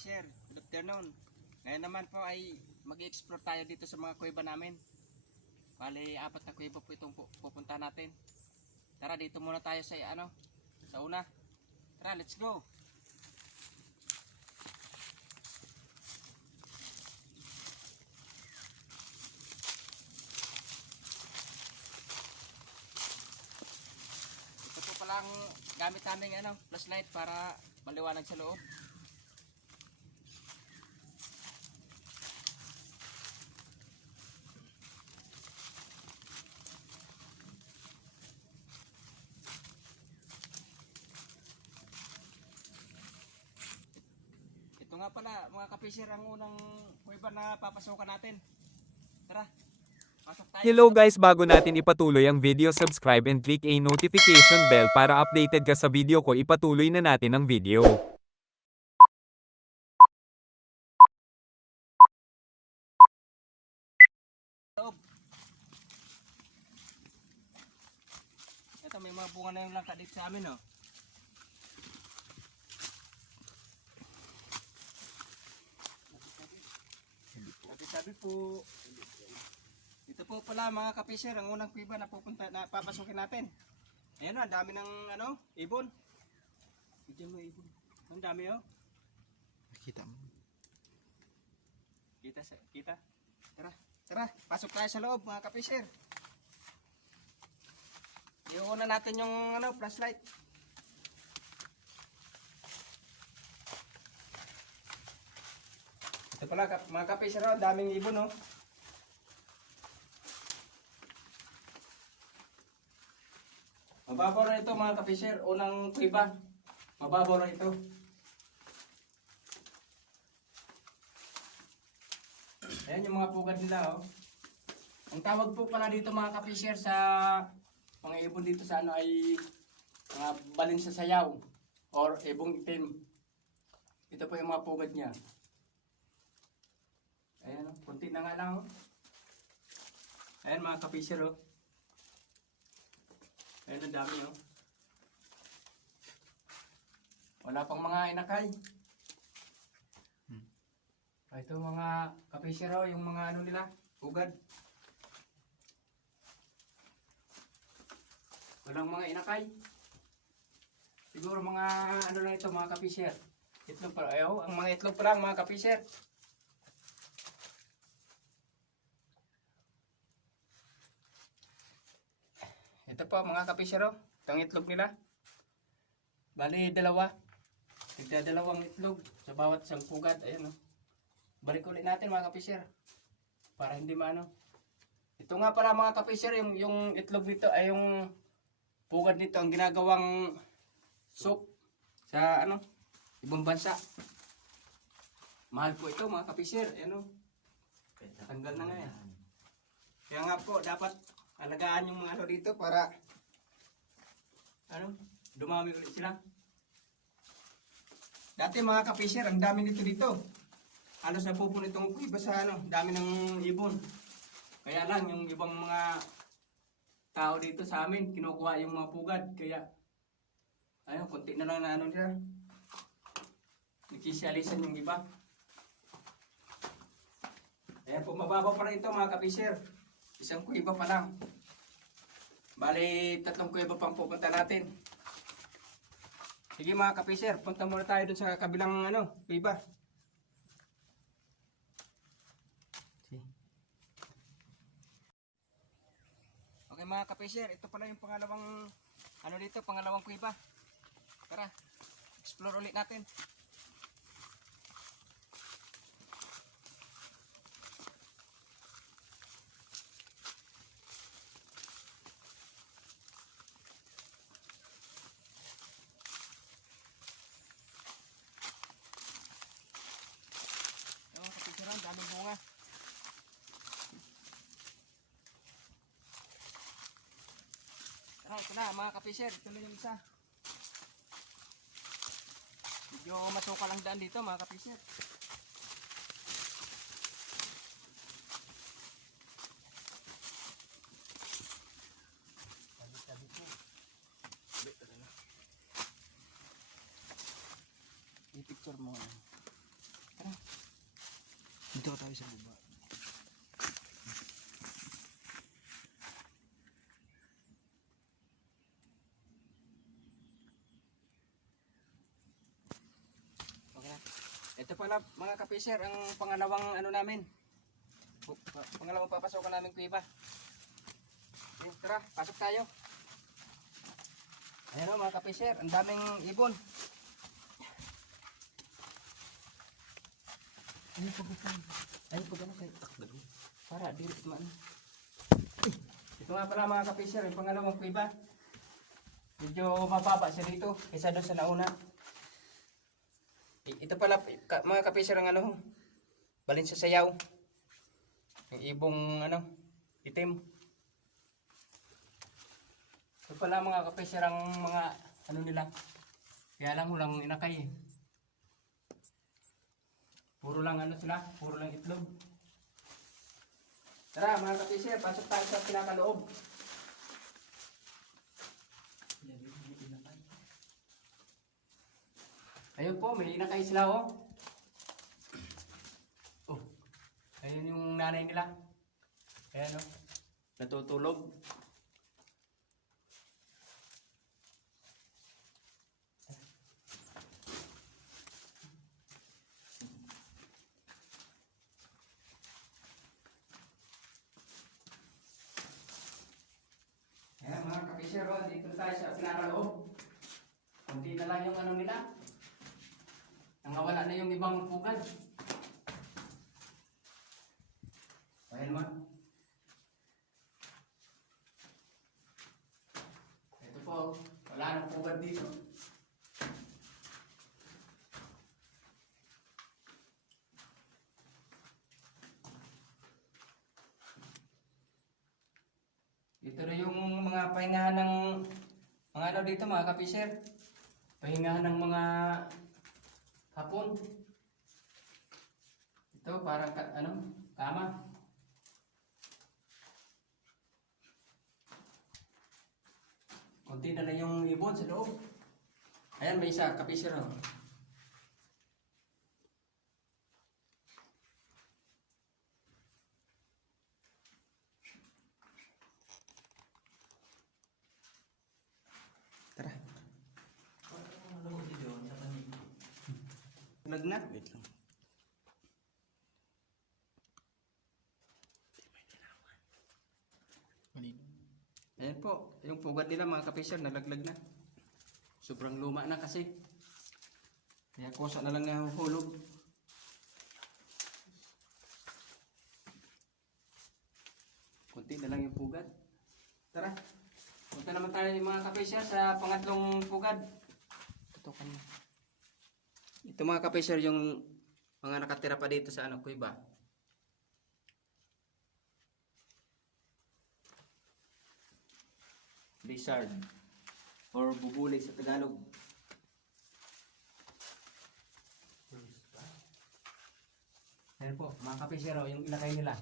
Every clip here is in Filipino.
ka-fisher, good afternoon. Ngayon naman po ay mag-i-explore tayo dito sa mga kuweba namin. Bali, 4 na kuweba po itong pupunta natin. Tara, dito muna tayo sa sa una. Tara, let's go. Ito po palang gamit naming flashlight para maliwanag sa loob. Ito nga pala mga ka-fisher ang unang kuweba na papasukan natin. Tara, pasok tayo. Hello guys, bago natin ipatuloy ang video, subscribe and click a notification bell para updated ka sa video ko. Ipatuloy na natin ang video. Ito may mga bunga na yung langka dito sa amin, oh. Sabi po. Ito po pala mga ka-fisher ang unang kuweba na papasukin natin. Ayan, ang dami ng ibon. Bigyan mo ibon. Ang dami, oh. Kita mo. Kita. Tara, pasok tayo sa loob mga ka-fisher. Iuuna natin yung flashlight. Ito pala mga ka-fisher, ang daming ibon, oh. Mababaw na ito mga ka-fisher, unang kuweba. Mababaw na ito. Ayan yung mga pugad nila, oh. Ang tawag po pala dito mga ka-fisher sa mga ibon dito sa ay mga balin sa sayaw or ibong itim. Ito po yung mga pugad niya. Ayan, oh, kunti na nga lang, oh. Ayan mga ka-fisher, oh. Ayan ang dami, oh. Wala pang mga inakay. Ito mga ka-fisher, oh, yung mga nila, pugad. Walang mga inakay. Siguro mga lang ito mga ka-fisher. Itlog pa. Ayaw, ang mga itlog pa lang mga ka-fisher. Ito po mga ka-fisher, oh. Itong itlog nila. Bali, dalawa. Dalawang itlog sa bawat isang pugad. Ayan, oh. Balik ulit natin mga ka-fisher. Para hindi maano. Ito nga pala mga ka-fisher, yung itlog nito ay yung pugad nito ang ginagawang soup sa ibang bansa. Mahal po ito mga ka-fisher. Ayan, oh. Tanggal na nga yan. Kaya nga po dapat alagaan yung mga dito para dumami ulit sila. Dati mga ka-fisher, ang dami dito. Halos napupuno itong kuweba sa dami ng ibon. Kaya lang yung ibang mga tao dito sa amin kinukuha yung mga pugad, kaya ayun, konti na lang na nila. Nagsisyalisan yung iba. Ayan po, mababaw pa rin ito mga ka-fisher. Isang kuweba pa lang. Bali, 3 kuweba pang pupunta natin. Sige mga ka-fisher, punta muna tayo dun sa kabilang kuweba. Okay mga ka-fisher, ito pala yung pangalawang pangalawang kuweba. Tara, explore ulit natin. Ang daming bunga. Tara, ito na mga ka-fisher. Ito na yung isa. Medyo masukal ang daan dito mga ka-fisher. I-picture mo. Dito tayo sa baba. Okay na. Ito pala mga kapisir, ang pangalawang ano namin. Pangalawang papasokan namin kuiba. Okay, tara, pasok tayo. Ayan o mga kapisir, ang daming ibon. Ayun po gano'n. Ayun po gano'n kayo. Para, dirit man. Ito nga pala mga kapisir, yung pangalawang kuiba. Medyo mababa siya dito, kaysa doon sa nauna. Ito pala mga kapisir ang ano, balin sa sayaw. Yung ibong ano, itim. Ito pala mga kapisir ang mga ano nila. Kaya lang walang inakay eh. Puro lang ano sila, puro lang itlog. Tara mga kapisir, pasok tayo sa pinakaloob. Ayun po, may inakay sila oh. Oh, ayun yung nanay nila. Ayan oh, natutulog. Ayan mga kapisir oh, dito tayo sa pinakaloob. Kunti na lang yung ano nila. Nangawala na yung ibang pugad. Ayan ma. Ito po, wala nang pugad dito. Ito na yung mga pahingahan ng mga ano dito mga kapisir. Pahingahan ng mga hapon. Ito parang ano, kama. Kunti na lang yung ibon sa loob. Ayan, may isa, kapisir oh. Tara. Lag na. Wait lang. Kanino? Ayan po, yung pugad nila mga kapisir, nalaglag na. Sobrang luma na kasi. Kaya kusa na lang nahuhulog. Kunti na lang yung pugad. Tara, punta naman tayo mga kapisir sa pangatlong pugad. Tutukan mo. Ito mga kapisir yung mga nakatira pa dito sa ano, kuiba. Lizard or bubuli sa Tagalog. Ayan po, mga kapisero, yung ilakay nila.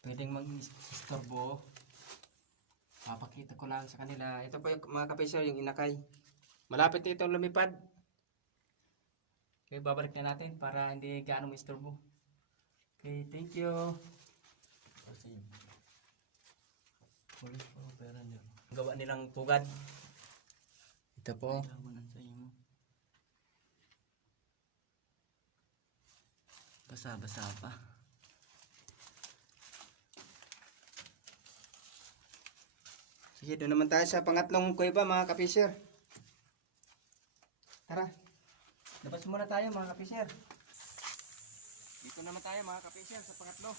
Pwedeng mag-istorbo. Papakita ko lang sa kanila. Ito po yung mga kapisero, yung inakay. Malapit na itong lumipad. Okay, babalik na natin para hindi gaano maistorbo. Okay, thank you. Kasi walis pa ang pera niya. Gawa nilang pugad. Ito po. Kailangan sa iyo. Basa-basa pa. Sige, doon naman tayo sa pangatlong kuweba mga kapisir. Tara. Labas muna tayo mga kapisir. Dito naman tayo mga kapisir sa pangatlo.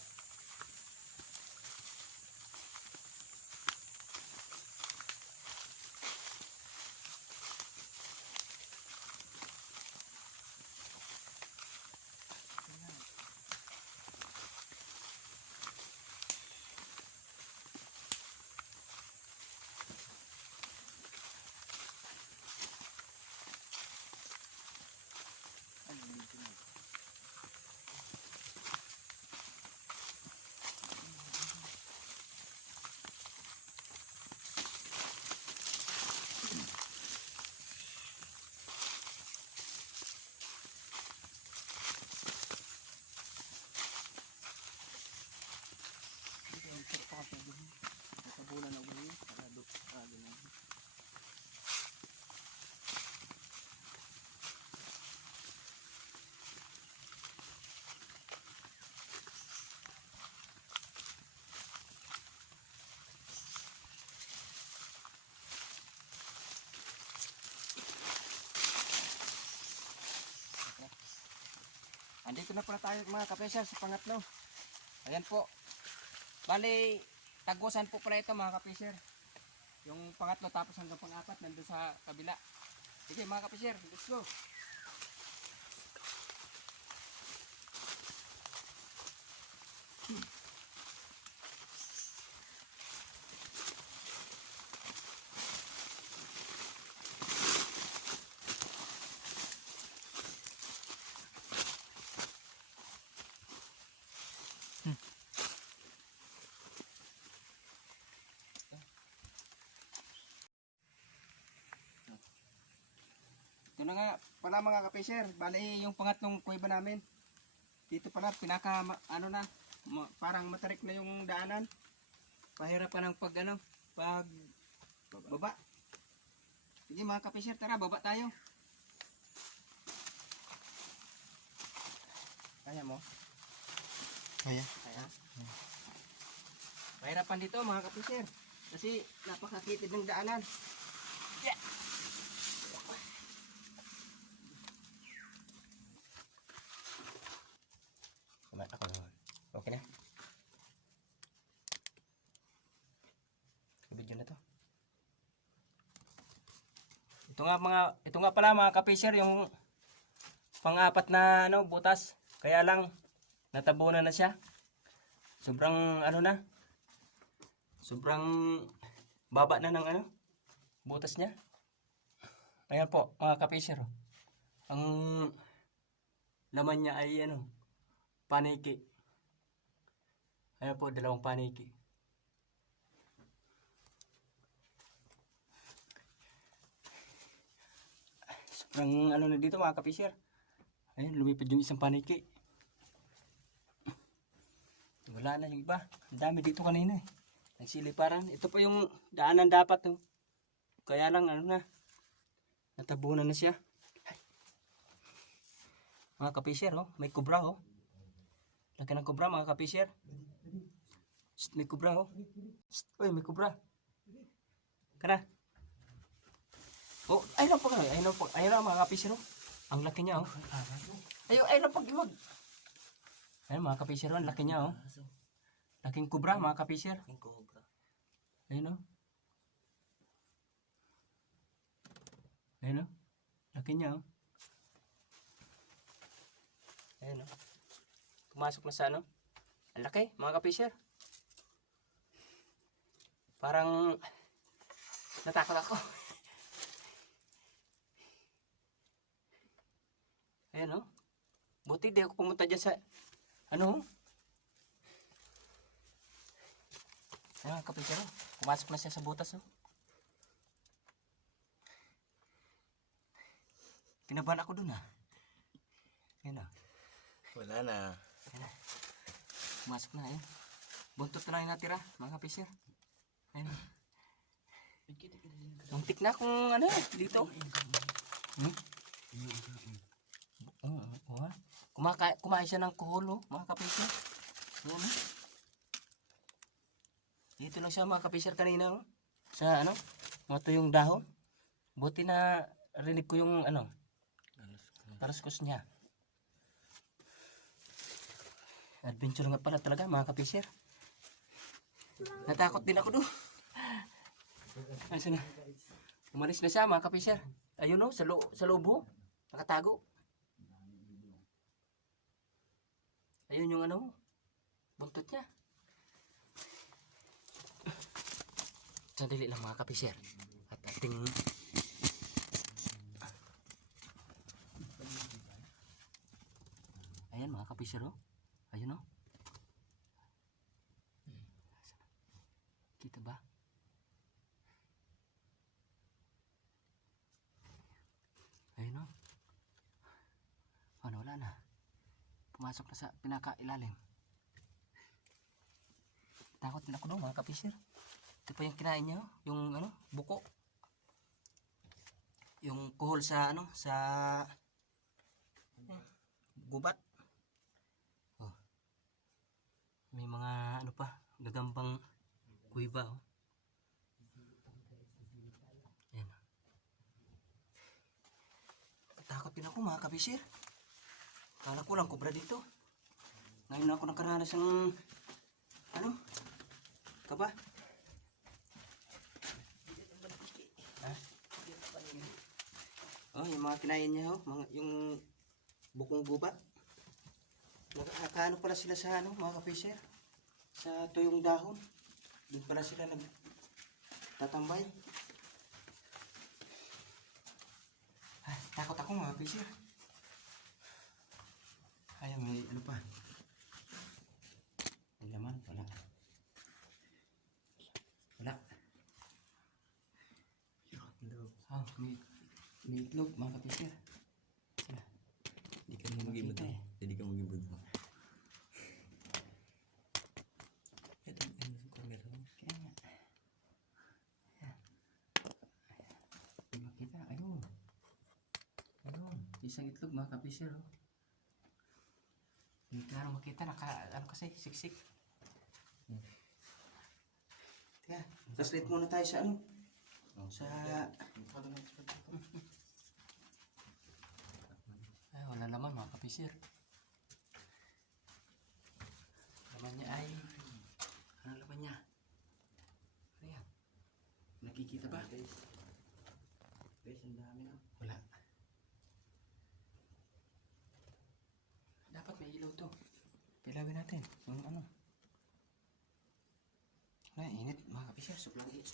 andito na pala tayo mga kapisyer sa pangatlo. Ayan po. Bali, tagusan po pala ito mga kapisyer. Yung pangatlo tapos hanggang pang-apat nandun sa kabila. Sige mga kapisyer, let's go. Ito na nga pala mga kapisyer. Bali yung pangatlong kuweba namin. Dito pala pinaka ano na parang matarik na yung daanan. Pahirap pa ng pag ano, pag baba. Sige mga kapisyer, tara baba tayo. Kaya mo? Kaya? Kaya. Mahirapan dito mga kapisyer. Kasi napakakitid ng daanan. Yeah. Ako naman. Okay na. Video na to. Ito nga pala mga kapisyer yung pang-apat na ano butas. Kaya lang natabunan na siya. Sobrang ano na. Sobrang baba na ng ano butas niya. Ayan po mga kapisyer. Ang laman niya ay ano paniki. Ayan po, dalawang paniki. Sobrang ano na dito mga kapisyer. Ayun, lumipad yung isang paniki. Wala na yung iba. Ang dami dito kanina eh. Nagsiliparan. Ito po yung daanan dapat. Oh. Kaya lang ano na. Natabunan na siya. Mga kapisyer, oh, may kubra oh. Laki ng kubra mga kapisyer. May kubra oh. Uy, may kubra. Kana. Oh, ayun lang po kayo. Ayun lang mga kapisyer oh. Ang laki niya oh. Ayun lang pag-iwag. Ayun mga kapisyer oh, ang laki niya oh. Laking kubra mga kapisyer. Ayun oh. Ayun oh. Laki niya oh. Ayun oh. Pumasok na sa ano. Ang laki, mga kapisyer. Parang natakot ako. Ayan o. Buti di ako pumunta dyan sa ano. Ayan mga kapisyer o. Pumasok na siya sa butas o. Kinabahan ako dun ah. Ayan o. Wala na. Pumasok na, ayun. Buntot na lang yung natira, mga kapisyer. Ayun. Muntik na kung ano, dito. Oo. Kumain siya ng kuhol, mga kapisyer. Ayun. Dito lang siya, mga kapisyer, kanina. Oh. Sa ano, mga yung dahon. Buti na rinig ko yung ano, paraskos niya. Adventure nga pala talaga mga kapisyer. Natakot din ako doon. Ayun na. Umalis na siya mga kapisyer. Ayun o, sa lobo. Nakatago. Ayun yung ano, buntot niya. Sandali lang mga kapisyer. At ating ayan mga kapisyer o. Ayun o. Kita ba? Ayun o. Ano, wala na. Pumasok na sa pinakailalim. Takot din ako doon mga kapisyer. Ito pa yung kinain niya. Yung ano, buko. Yung kuhol sa ano, sa gubat. May mga ano pa, gagambang kuiba oh. Ayan. Takot din ako mga kapisyer. Kala ko lang kubra dito. Ngayon na ako nakaranas ng ano? Kaba? Ha? Oh, yung mga kinain niya, oh, mga, yung bukong gubat. Nakakaano pala sila sa ano, mga kapisir? Sa tuyong dahon. Doon pala sila nagtatambay. Ay, takot ako mga kapisir. Ay, may ano pa? May laman, wala. Wala. Oh, may itlog mga kapisir. Hindi ka mo maging budo. Hindi ka maging budo. Ito yung camera mo. Kaya nga. Ayan. Hindi makita. Ayun. Ayun. Isang itlog mga kapisir. Oh. Hindi ka na makita. Ano kasi? Siksik. Kaya. Translate muna tayo sa ano? Sa... Ay, wala naman mga kapisir. Laman niya ay... Ano laman niya? Ano yan? Nakikita ba? Guys, ang dami na. Wala. Dapat may ilaw to. Pilawin natin. Yung ano. Ay, init mga kapisir. Sobrang init.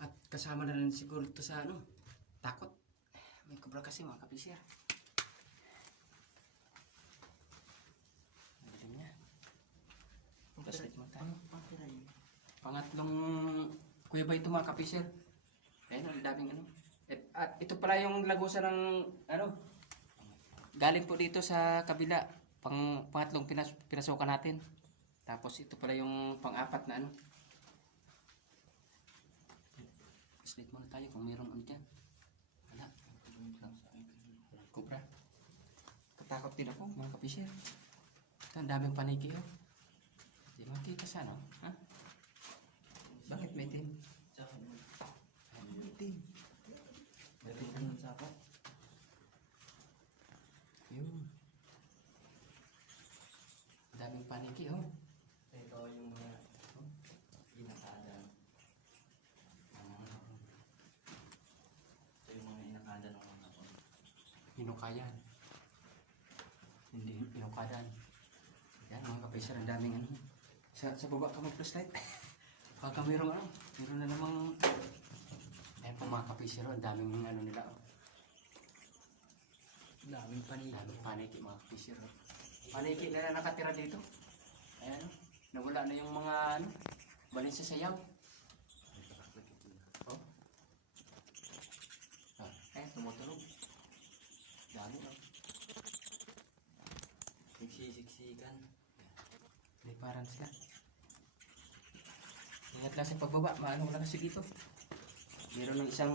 At kasama na rin siguro ito sa ano. Takot. May kubra kasi mga kapisir. Ang galing niya. Tapos mo tayo. Pangatlong kuya ba ito mga kapisir? Ayun, ang daming ano. At ito pala yung lagusan ng ano. Galing po dito sa kabila. Pangatlong pinasukan natin. Tapos ito pala yung pang-apat na ano. Slate muna tayo kung mayroon ano dyan. Wala. Cobra. Katakot din ako mga kapisir. Ito ang daming paniki oh. Di makita sana oh. Ha? Bakit may itim? May itim. Meron ka ng sapat. Yun. Ang daming paniki oh. Ito yung mga inakada. Ito yung mga inakada ng mga kapon. Hinukayan. Hindi hinukadan. Yan mga kapisir, ang daming ano. Sa baba ka mag-flashlight. Baka mayroong ano. Mayroon na namang... Ayan po mga kapisir, ang daming ano nila. Oh. Daming paniki. Daming paniki mga kapisir. Oh. Paniki na nakatira dito. Ayan oh. Nawala na yung mga ano. Balin sa sayaw. Oh. Ah, ayan, tumutulog. Dami oh. Nagsisiksikan. May parang sila. Ingat lang sa pagbaba, maano lang kasi dito. Meron ng isang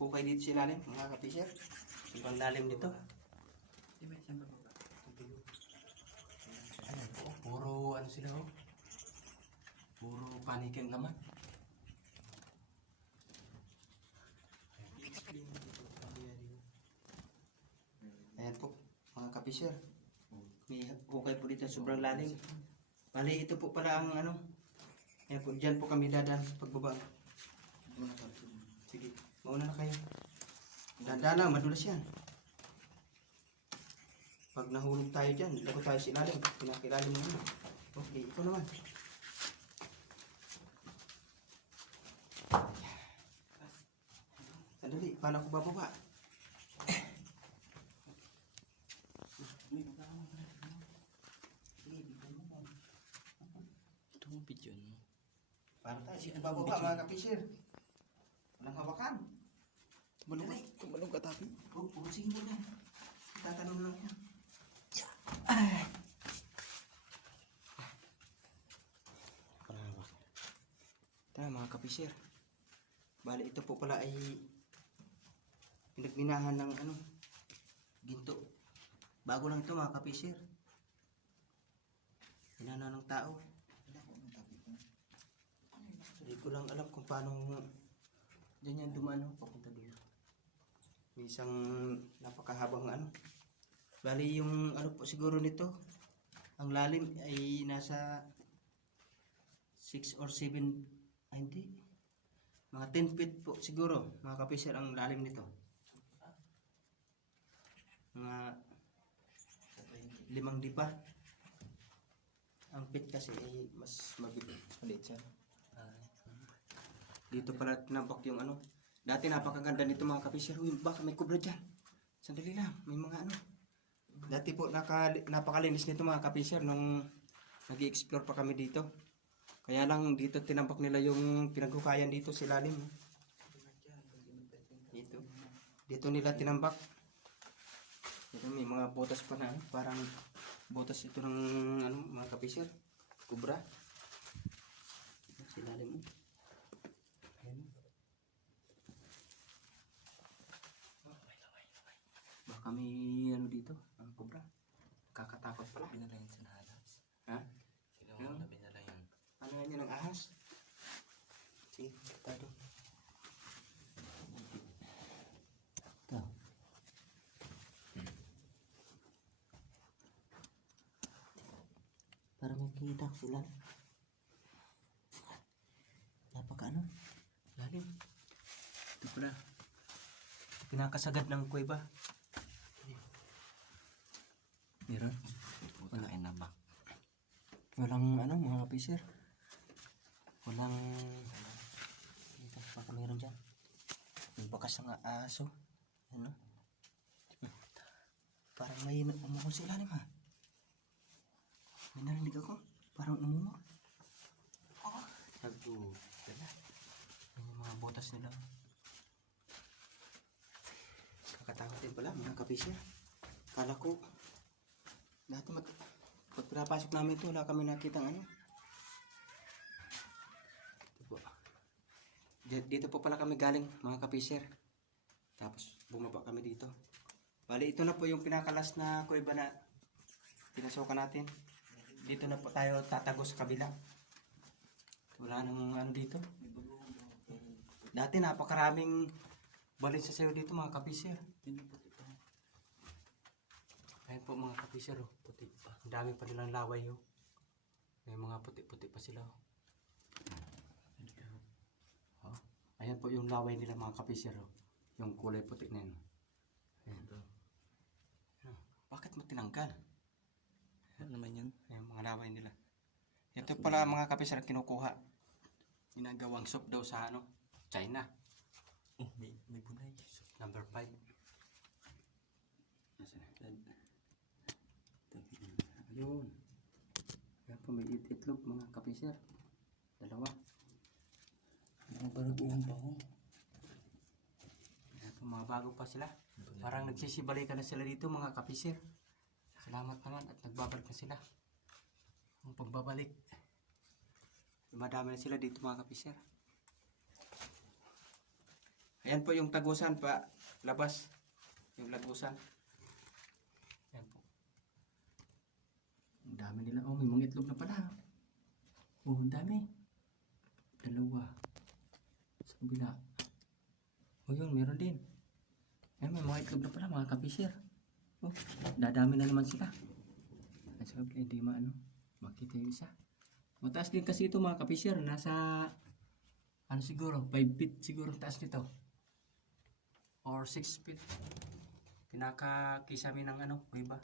hukay dito sa ilalim, mga kapisir. Sobrang lalim dito. Di ba siyang bababa? Ayan po, puro ano sila oh. Puro panikin naman. Ayan po, mga kapisir. May hukay po dito, sobrang lalim. Bali, ito po pala ang ano. Ayan po, dyan po kami dadaan sa pagbaba. Sige, mauna na kayo. Dadaan lang, madulas yan. Pag nahulog tayo dyan, lago tayo sa ilalim. Pinakilalim mo yun. Okay, ikaw naman. Sandali, paano ko bababa? Ito mo video no? Paano tayo? Sige, bababa mga kapisir. Walang hawakan. Tumalong ka tapi. Pugusin mo lang. Tatanong lang yan. Ay. Tama mga kapisir. Bali ito po pala ay pinagminahan ng ano, ginto. Bago lang ito mga kapisir. Pinana ng tao. Hindi ko lang alam kung paano diyan yan dumano papunta doon. May isang napakahabang ano. Bali yung ano po siguro nito, ang lalim ay nasa 6 or 7, ay hindi. Mga 10 feet po siguro, mga kapiser, ang lalim nito. Mga 5 dipa. Ang pit kasi ay mas mabigat. Maliit siya. Dito pala tinambak yung ano. Dati napakaganda nito mga kapiser. Uy, baka may kubra dyan. Sandali lang, may mga ano. Dati po napakalinis nito mga kapiser nung nag-i-explore pa kami dito. Kaya lang dito tinambak nila yung pinaghukayan dito sa ilalim. Dito nila tinambak. Ito may mga botas pa na, parang botas ito ng ano, mga kapiser. Kubra. Sa ilalim mo. Ayan. Baka may ano dito, ang kubra. Kakatakot pala. Binala yun sa nahalas. Ha? Sila wala binala yun. Ano yan yun ang ahas? Sige, tado. Ito. Para may kita sila. Napaka ano? Lalim. Ito pala. Pinakasagad ng kuweba. Meron? Wala ay nabak. Walang ano mga kapiser. Walang dito baka meron dyan. May bakas ng aso. Ano? Parang may umukong sa ilalim ha. May narinig ako. Parang umumok. Oh. Sago. Yung mga botas nila. Kakatakot din pala mga kapiser. Kala ko dati pag pinapasok namin ito, wala kami nakitang ano. Ito po. Dito po pala kami galing mga kapiser. Tapos bumaba kami dito. Bali ito na po yung pinakalas na kuweba na pinasukan natin. Dito na po tayo tatago sa kabila. Wala nang ano dito. Dati napakaraming balin sa sayo dito mga kapiser. Ayan po mga kapiser, oh. Puti pa. Ang dami pa nilang laway, oh. May mga puti-puti pa sila, oh. Oh. Ayan po yung laway nila mga kapiser, oh. Yung kulay puti na yun. Ayan. Ayan. Bakit mo tinanggal? Ano naman yun? Ayan mga laway nila. Ito pala mga kapiser ang kinukuha. Ginagawang soup daw sa ano, China. Oh, may bunay. Number 5. Ayun. Ayan po may itlog mga kapiser. Dalawa. Ang baruguhan pa ako. Ayan po mga bago pa sila. Parang nagsisibalikan na sila dito mga kapiser. Salamat naman at nagbabalik na sila. Ang pagbabalik. Madami na sila dito mga kapiser. Ayan po yung tagusan pa. Labas. Yung lagusan. Ayan po. Ang dami nila. Oh, may mga itlog na pala. Oh, ang dami. Dalawa. Sa kabila. Oh, yun. Meron din. Ayan, may mga itlog na pala mga kapiser. Oh, dadami na naman sila. At sa kabila, hindi maano. Makita yung isa. Mataas din kasi ito mga kapiser. Nasa, ano siguro, 5 feet siguro taas nito. Or 6 feet. Pinakakisami ng ano, kuweba.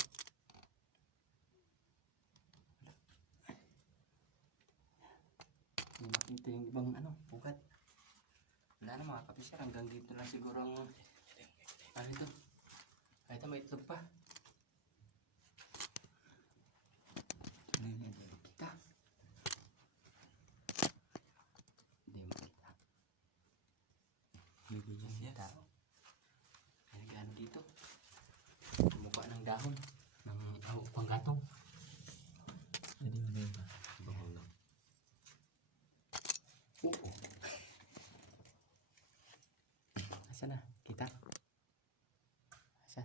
Hindi makita yung ibang ano, pugat. Wala na mga kapiser, hanggang dito lang siguro ang ano ito. Ay, ito may itlog pa. Kita. Hindi makita. Hindi makita. Ay, nag-ano dito. Mukha ng dahon. Ng panggatong. Hindi mo na yun ba? Bawal lang. Oo. Asa na? Kita? Asa?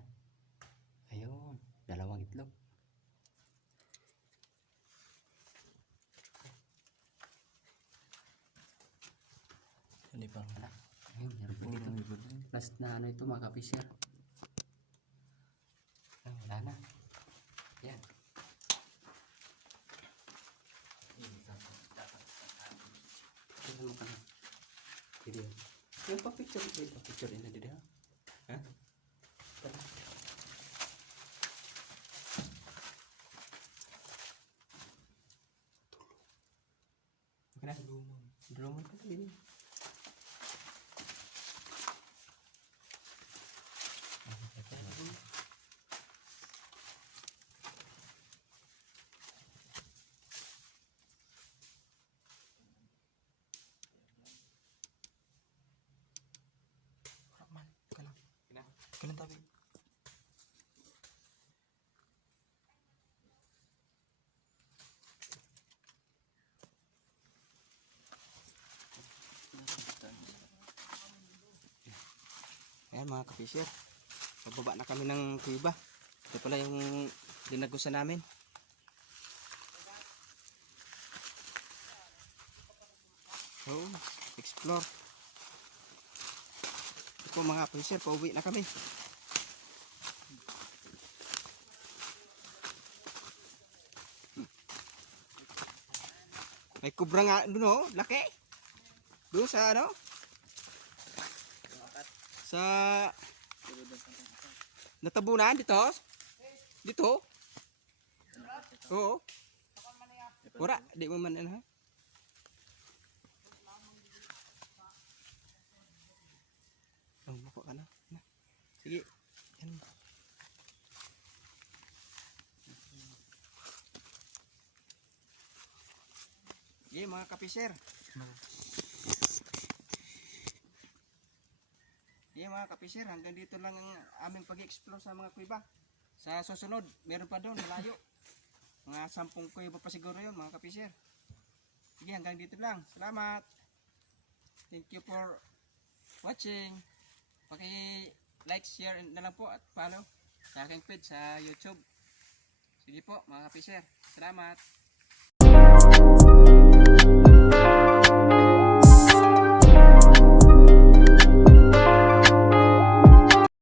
Ayun. Dalawang itlog. Hindi pa. Ayun, meron po dito. last na ano ito mga kapisher. Ah, wala na. Yan. Tingnan mo ka na. Video. Yung pa-picture ito. Pa-picture ina dito. Ha? Tara. Okay na? Dulungan ka din. Kailan tabi? Ayan mga kapisir, pababa na kami ng kuiba. Ito pala yung dinagusan namin. So, explore. Ito po mga kapisir, pauwi na kami. May kubra nga doon oh, laki. Doon sa ano? Sa natabunan dito. Dito. Oo. Wala, di mo man ano ha. Oh, mako ka na. Sige. Yan. Sige mga kapisir. Sige mga kapisir, hanggang dito lang ang aming pag-explore sa mga kuiba. Sa susunod, meron pa doon, malayo. Mga 10 kuiba pa siguro yun mga kapisir. Sige, hanggang dito lang. Salamat. Thank you for watching. Paki-like, share na lang po at follow sa aking page sa YouTube. Sige po mga kapisir. Salamat.